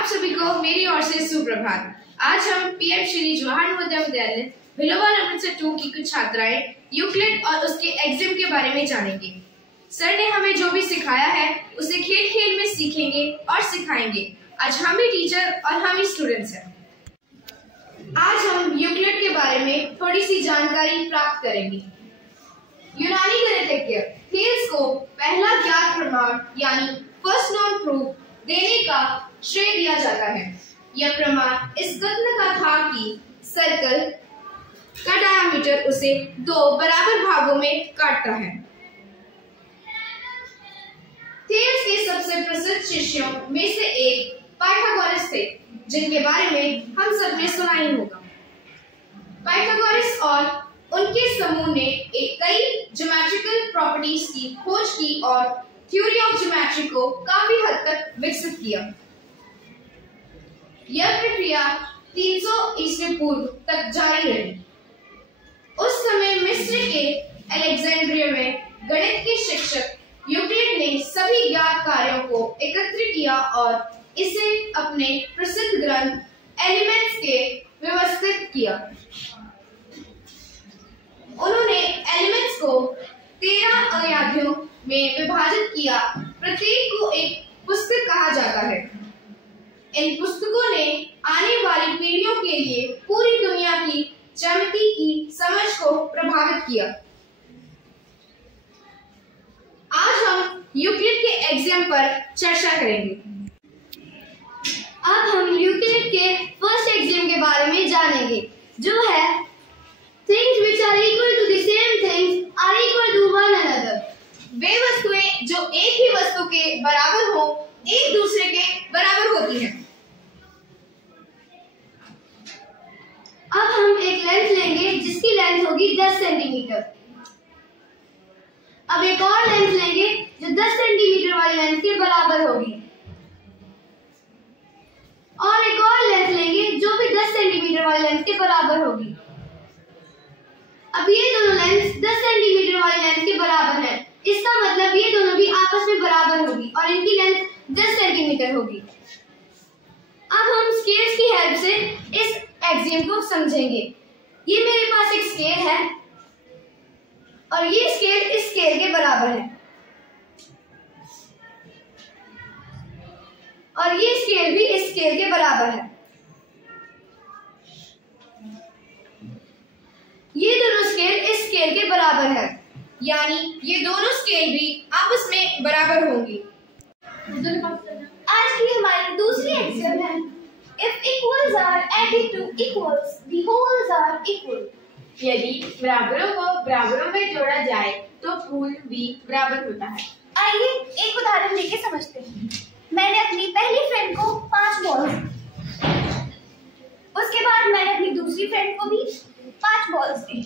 आप सभी को मेरी ओर से सुप्रभात। आज हम पीएम श्री जवाहर नवोदय विद्यालय भिलोवाल अमृतसर 2 की कुछ छात्राएं यूक्लिड और उसके एग्जाम के बारे में जानेंगे। सर ने हमें जो भी सिखाया है उसे खेल खेल में सीखेंगे और सिखाएंगे। आज हम ही टीचर और हम ही स्टूडेंट्स हैं। आज हम यूक्लिड के बारे में थोड़ी सी जानकारी प्राप्त करेंगे। यूनानी गणितज्ञ थेल्स को पहला ज्ञात प्रमाण यानी फर्स्ट नॉन प्रूफ देने का श्रेय दिया जाता है। यह प्रमाण इस कथन का था कि सर्कल का डायमीटर उसे 2 बराबर भागों में काटता है। थेल्स के सबसे प्रसिद्ध शिष्यों में से एक पाइथागोरस थे, जिनके बारे में हम सबने सुना ही होगा। पाइथागोरस और उनके समूह ने कई ज्योमेट्रिकल प्रॉपर्टीज की खोज की और थ्योरी ऑफ ज्योमेट्री को काफी हद तक विकसित किया। यह प्रक्रिया 300 ईस्वी पूर्व तक जारी रही। उस समय मिस्र के अलेक्जेंड्रिया में गणित के शिक्षक यूक्लिड ने सभी ज्ञात कार्यों को एकत्रित किया और इसे अपने प्रसिद्ध ग्रंथ एलिमेंट्स के व्यवस्थित किया। उन्होंने एलिमेंट्स को 13 अध्यायों में विभाजित किया। प्रत्येक को एक पुस्तक कहा जाता है। इन पुस्तकों ने आने वाली पीढ़ियों के लिए पूरी दुनिया की ज्यामिति की समझ को प्रभावित किया। आज हम यूक्लिड के एग्जाम पर चर्चा करेंगे। अब हम यूक्लिड के फर्स्ट एग्जाम के बारे में जानेंगे, जो है things which are equal to the same things are equal to one another। वे वस्तुएं जो एक ही वस्तु के बराबर हो एक दूसरे के बराबर होती हैं। अब हम एक लेंथ लेंगे जिसकी लेंथ होगी 10 सेंटीमीटर। अब एक और लेंथ लेंगे जो 10 सेंटीमीटर वाली लेंथ के बराबर होगी, और एक और लेंथ लेंगे जो भी 10 सेंटीमीटर वाली लेंथ के बराबर होगी। अब ये दोनों लेंथ 10 सेंटीमीटर वाली लेंथ के बराबर है, इसका मतलब ये दोनों भी आपस में बराबर होगी और इनकी लेंथ 10 सेंटीमीटर होगी। अब हम स्केल्स की हेल्प से इस एग्जाम को समझेंगे। ये मेरे पास एक स्केल है और ये स्केल इस स्केल के बराबर है, और ये स्केल भी इस स्केल के बराबर है। ये दोनों स्केल इस स्केल के बराबर है, यानी ये दोनों स्केल भी आपस में बराबर होंगी। आज की हमारी दूसरी एग्जाम है if equals are added to equals the wholes are equal। यदि बराबरों को बराबरों में जोड़ा जाए तो पूल भी बराबर होता है। आइए एक उदाहरण लेके समझते हैं। मैंने अपनी पहली फ्रेंड को 5 बॉल्स, उसके बाद मैंने अपनी दूसरी फ्रेंड को भी 5 बॉल्स दी।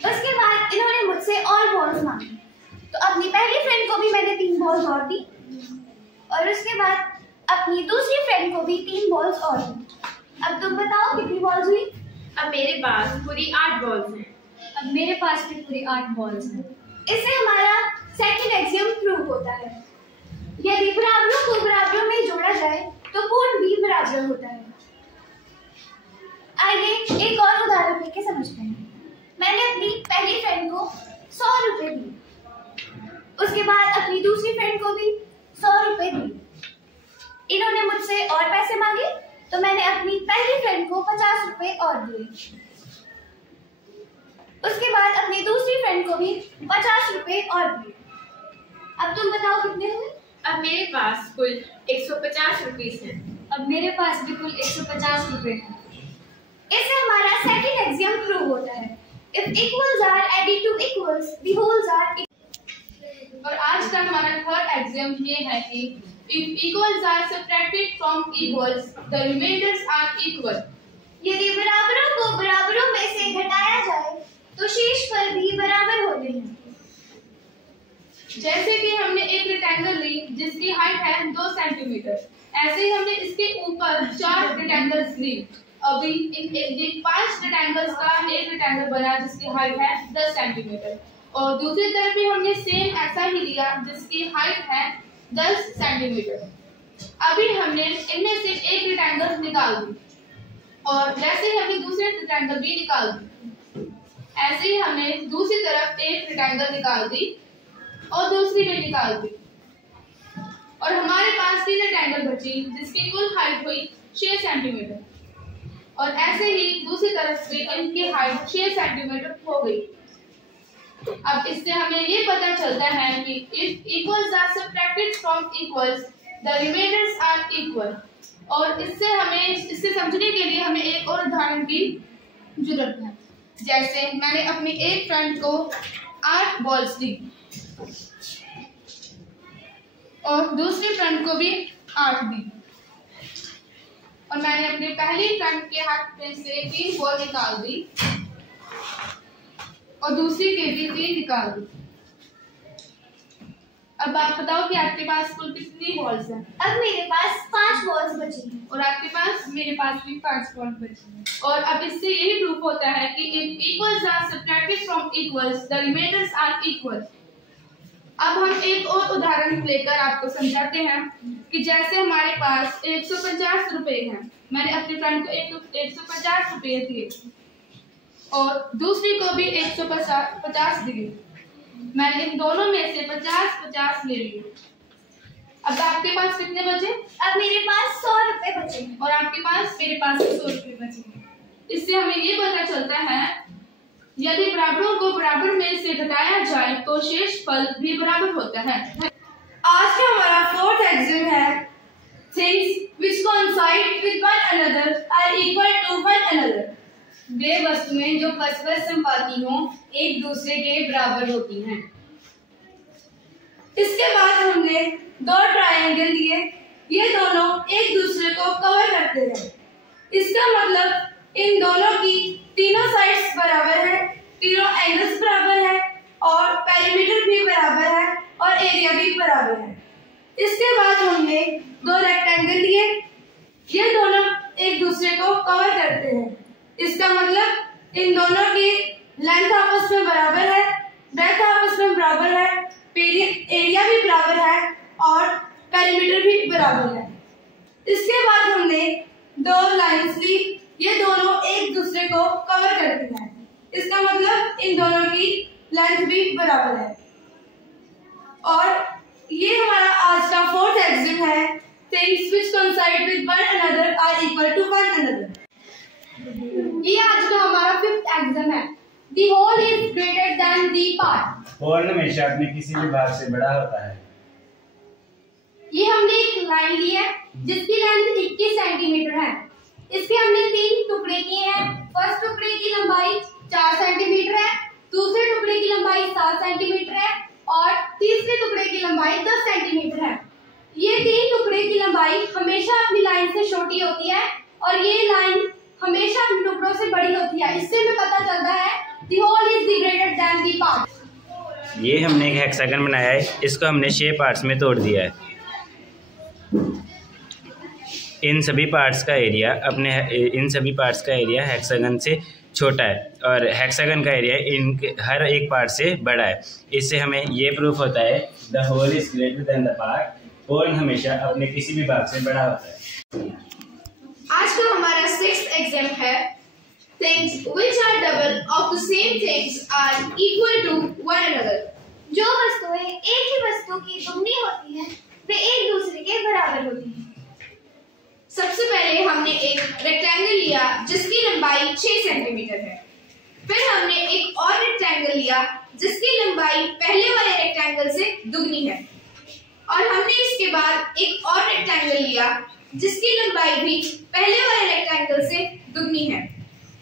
उसके बाद इन्होंने मुझसे और बॉल्स मांगी, तो अपनी पहली फ्रेंड को भी मैंने 3 बॉल्स और दी, और उसके बाद अपनी दूसरी फ्रेंड को भी 3 बॉल्स और दी। अब तुम बताओ कितनी बॉल्स हुई? अब मेरे पास पूरी 8 बॉल्स हैं। अब मेरे पास भी पूरी 8 बॉल्स हैं। इससे हमारा सेकंड एक्सियम प्रूव होता है। यदि बराबरों को बराबरों में जोड़ा जाए तो पूर्ण भी बराबर होता है। आइए एक और उदाहरण लेके समझते हैं। मैंने अपनी पहली फ्रेंड को 100 रुपए दिए, उसके बाद अपनी दूसरी फ्रेंड को भी 100 रुपए दिए। इन्होंने मुझसे और पैसे मांगे, तो मैंने अपनी पहली फ्रेंड को 50 रुपए और दिए। उसके बाद अपनी दूसरी फ्रेंड को भी 50 रुपए और दिए। अब तुम बताओ कितने हुए? अब मेरे पास कुल 150 रुपीस हैं। अब मेरे पास भी कुल 150 रुपए हैं। इससे हमारा सेकंड एक्सियम प्रूव होता है। If equals are added to equals, the wholes are equal। और आज का हमारा थर्ड एग्जाम ये है कि if equals are subtracted from equals, the remainders are equal। यदि बराबरों को बराबरों में से घटाया जाए तो शेषफल भी बराबर होते हैं। जैसे कि हमने एक रेक्टेंगल ली जिसकी हाइट है 2 सेंटीमीटर, ऐसे ही हमने इसके ऊपर 4 रेक्टेंगल्स ली। अभी इन 5 रेक्टेंगल्स का एक रेक्टेंगल बना जिसकी हाइट है 10 सेंटीमीटर, और दूसरी तरफ भी हमने सेम ऐसा ही लिया जिसकी हाइट है 10 सेंटीमीटर। अभी हमने इनमें से एक रेक्टेंगल निकाल दी और जैसे ही हमने दूसरे रेक्टेंगल भी निकाल दी, ऐसे ही हमने दूसरी तरफ एक रेक्टेंगल निकाल दी और दूसरी भी निकाल दी और हमारे पास 3 रेक्टेंगल बची जिसकी कुल हाइट हुई 6 सेंटीमीटर और ऐसे ही दूसरी तरफ से इनकी हाइट 6 सेंटीमीटर हो गई। अब इससे हमें ये पता चलता है कि if equals are subtracted from equals the remainders are equal। और इससे समझने के लिए हमें एक और उदाहरण की जरूरत है। जैसे मैंने अपने एक फ्रेंड को 8 बॉल्स दी और दूसरी फ्रेंड को भी 8 दी और मैंने अपने पहली फ्रेंड के हाथ में से 3 बॉल निकाल दी और दूसरी के भी 3 निकाल दी। अब आप बताओ कि आपके पास कुल कितनी बॉल्स हैं? अब मेरे पास 5 बॉल्स बची हैं और आपके पास? मेरे पास भी 5 बॉल बची हैं। और अब इससे यही प्रूफ होता है कि if equals are subtracted from equals the remainders are equal। अब हम एक और उदाहरण लेकर आपको समझाते हैं कि जैसे हमारे पास 150 रुपए हैं, मैंने अपनी फ्रेंड को 150 रुपए दिए और दूसरी को भी 150 दिए। मैंने इन दोनों में से 50-50 ले लिए। अब आपके पास कितने बचे? अब मेरे पास 100 रुपए बचे हैं और आपके पास? मेरे पास 100 रुपए बचे हैं। इससे हमें ये पता चलता है यदि बराबरों को बराबर में से घटाया जाए तो शेष फल भी बराबर होता है। आज का हमारा 4th एग्जाम है things which coincide with one another are equal to one another। वे वस्तुएं जो परस्पर संपाती हों एक दूसरे के बराबर होती हैं। इसके बाद हमने 2 ट्रायंगल लिए, ये दोनों एक दूसरे को कवर करते हैं। इसका मतलब इन दोनों की तीनों साइड्स बराबर है, तीनों एंगल्स बराबर है और पेरीमीटर भी बराबर है और एरिया भी बराबर है। इसके बाद हमने 2 रेक्टेंगल लिए, ये दोनों एक दूसरे को कवर करते हैं। इसका मतलब इन दोनों की लेंथ आपस में बराबर है, ब्रेथ आपस में बराबर है, एरिया भी बराबर है और पेरीमीटर भी बराबर है। इसके बाद हमने 2 लाइंस ली, ये दोनों एक दूसरे को कवर करती हैं। इसका मतलब इन दोनों की लेंथ भी बराबर है। और ये हमारा आज का 4th एग्जाम है things which coincide with one another are equal to one another। ये आज का हमारा 5th एग्जाम है the whole is greater than the part। Whole हमेशा अपने किसी भी भाग से बड़ा होता है। ये हमने एक लाइन ली है जिसकी लेंथ 21 सेंटीमीटर है। इसके हमने 3 टुकड़े किए हैं। फर्स्ट टुकड़े की लंबाई 4 सेंटीमीटर है, दूसरे टुकड़े की लंबाई 7 सेंटीमीटर है और तीसरे टुकड़े की लंबाई 10 सेंटीमीटर है। ये 3 टुकड़े की लंबाई हमेशा अपनी लाइन से छोटी होती है और ये लाइन हमेशा अपने टुकड़ों से बड़ी होती है। इससे हमें पता चलता है the whole is the greater than the part। ये हमने एक हेक्सागन बनाया है, इसको हमने 6 पार्ट्स में तोड़ दिया है। इन सभी पार्ट्स का एरिया हेक्सागन से छोटा है और हेक्सागन का एरिया इनके हर एक पार्ट से बड़ा है। इससे हमें ये प्रूफ होता है the whole is greater than the part. Whole हमेशा अपने किसी भी भाग से बड़ा होता है। आज का हमारा 6th एग्जाम है things which are double of the same things are equal to one another। जो वस्तुएं एक ही वस्तु की दुगनी होती हैं वे एक दूसरे के बराबर होती हैं। सबसे पहले हमने एक रेक्टेंगल लिया जिसकी लंबाई 6 सेंटीमीटर है। फिर हमने एक और रेक्टेंगल लिया जिसकी लंबाई पहले वाले रेक्टेंगल से दुगनी है और हमने इसके बाद एक और रेक्टेंगल लिया जिसकी लंबाई भी पहले वाले रेक्टेंगल से दुगनी है।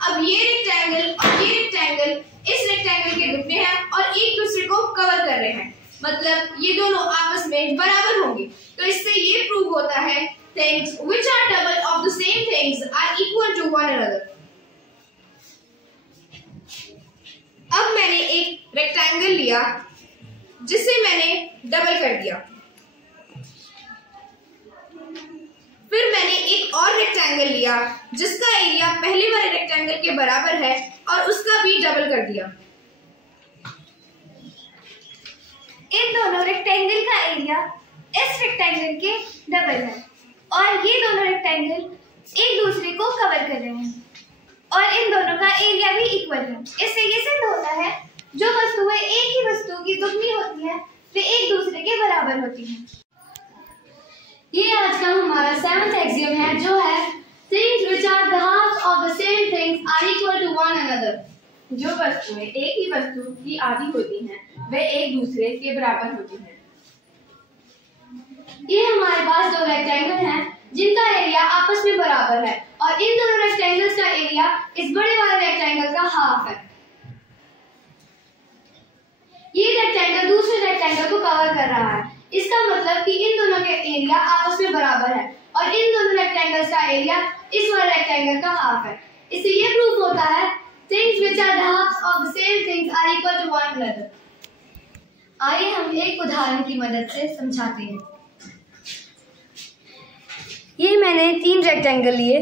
अब ये रेक्टेंगल और ये रेक्टेंगल इस रेक्टेंगल के दुगने हैं और एक दूसरे को कवर कर रहे हैं, मतलब ये दोनों आपस में बराबर होंगे। तो इससे ये प्रूव होता है things which are double of the same things are equal to one another। अब मैंने एक रेक्टेंगल लिया जिसे मैंने डबल कर दिया। फिर मैंने एक और रेक्टेंगल लिया जिसका एरिया पहले वाले रेक्टेंगल के बराबर है और उसका भी डबल कर दिया। इन दोनों रेक्टेंगल का एरिया इस रेक्टेंगल के डबल है और ये दोनों रेक्टेंगल एक दूसरे को कवर कर रहे हैं और इन दोनों का एरिया भी इक्वल है। इससे ये सिद्ध होता है जो वस्तुएं एक ही वस्तु की दुगनी होती हैं वे एक दूसरे के बराबर होती हैं। ये आज का हमारा 7th एक्सियम है जो है things which are the halves of the same things are equal to one another। जो वस्तुएं एक ही वस्तु की आधी होती हैं वे एक दूसरे के बराबर होती हैं। ये हमारे पास दो रेक्टेंगल हैं जिनका एरिया आपस में बराबर है और इन दोनों रेक्टेंगल्स का एरिया इस बड़े वाले रेक्टेंगल का हाफ है। ये रेक्टेंगल दूसरे रेक्टेंगल को कवर कर रहा है, इसका मतलब कि इन दोनों के एरिया आपस में बराबर है और इन दोनों रेक्टेंगल्स का एरिया इस वाले रेक्टेंगल का हाफ है। इससे ये प्रूफ होता है things which are the halves of the same things are equal to one another। आइए हम एक उदाहरण की मदद से समझाते हैं। ये मैंने 3 रेक्टेंगल लिए,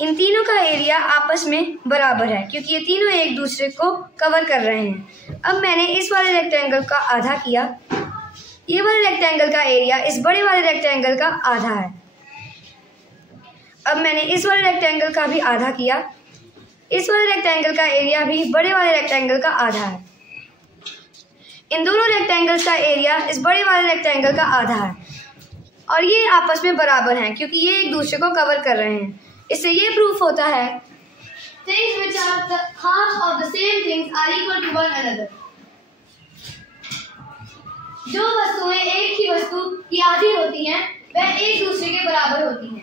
इन तीनों का एरिया आपस में बराबर है क्योंकि ये तीनों एक दूसरे को कवर कर रहे हैं। अब मैंने इस वाले रेक्टेंगल का आधा किया, ये वाले रेक्टेंगल का एरिया इस बड़े वाले रेक्टेंगल का आधा है। अब मैंने इस वाले रेक्टेंगल का भी आधा किया, इस वाले रेक्टेंगल का एरिया भी बड़े वाले रेक्टेंगल का आधा है। इन दोनों रेक्टेंगल्स का एरिया इस बड़े वाले रेक्टेंगल का आधा है और ये आपस में बराबर हैं क्योंकि ये एक दूसरे को कवर कर रहे हैं। इससे ये प्रूफ होता है things which are the halves of the same things are equal to one another। जो वस्तुएं एक ही वस्तु की आधी होती हैं वह एक दूसरे के बराबर होती हैं।